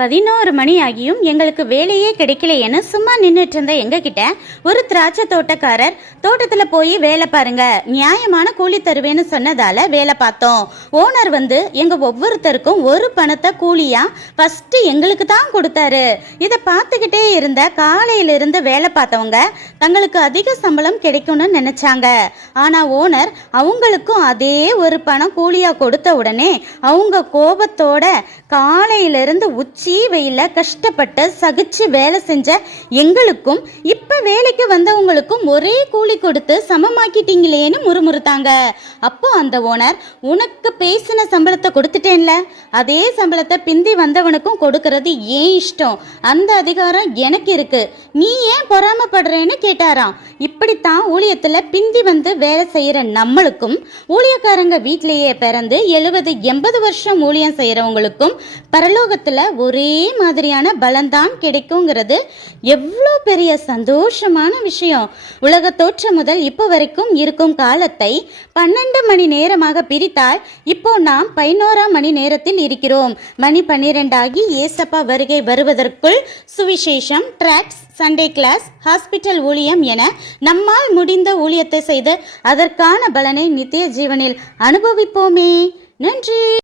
11 மணி ஆகியும் எங்களுக்கு வேலையே கிடைக்கலையேன்னு சும்மா நின்றுட்டு இருந்த எங்ககிட்ட ஒரு திராட்சை தோட்டக்காரர் தோட்டத்துல போய் வேலை பாருங்க, நியாயமான கூலி தருவேன்னு சொன்னதால வேலை பார்த்தோம். ஓனர் வந்து எங்க ஒவ்வொருத்தருக்கும் ஒரு பணத்தை கூலியா ஃபர்ஸ்ட் எங்களுக்கு தான் கொடுத்தாரு. இதை பார்த்துக்கிட்டே இருந்த காலையில இருந்து வேலை பார்த்தவங்க தங்களுக்கு அதிக சம்பளம் கிடைக்கும்னு நினைச்சாங்க. ஆனா ஓனர் அவங்களுக்கும் அதே ஒரு பணம் கூலியா கொடுத்த உடனே அவங்க கோபத்தோட காலையில இருந்து உச்சி வெயில கஷ்டப்பட்டு சகிச்சு வேலை செஞ்ச எங்களுக்கும் இப்ப வேலைக்கு வந்தவங்களுக்கும் ஒரே கூலி கொடுத்து சமமாக்கிட்டீங்களேன்னு முறுமுறுத்தாங்க. அப்போ அந்த ஓனர், உனக்கு பேசின சம்பளத்தை கொடுத்துட்டேன்ல, அதே சம்பளத்தை பிந்தி வந்தவனுக்கும் கொடுக்கறது ஏன் இஷ்டம், அந்த அதிகாரம் எனக்கு இருக்கு, நீ ஏன் பொறாமப்படுறேன்னு கேட்டாராம். இப்படித்தான் ஊழியத்துல பிந்தி வந்து வேலை செய்யற நம்மளுக்கும் ஊழியக்காரங்க வீட்டிலேயே பிறந்து 70-80 வருஷம் ஊழியம் செய்யறவங்களுக்கும் பரலோகத்துல ஒரே மாதிரியான பலன்தான் கிடைக்குங்கிறது எவ்வளோ பெரிய சந்தோஷமான விஷயம். உலக தோற்றம் முதல் இப்போ வரைக்கும் இருக்கும் காலத்தை 12 மணி நேரமாக பிரித்தால் இப்போ நாம் 11 மணி நேரத்தில் இருக்கிறோம். மணி 12 ஆகி ஏசப்பா வருகை வருவதற்குள் சுவிசேஷம், டிராக்ஸ், சண்டே கிளாஸ், ஹாஸ்பிட்டல் ஊழியம் என நம்மால் முடிந்த ஊழியத்தை செய்து அதற்கான பலனை நித்திய ஜீவனில் அனுபவிப்போமே. நன்றி.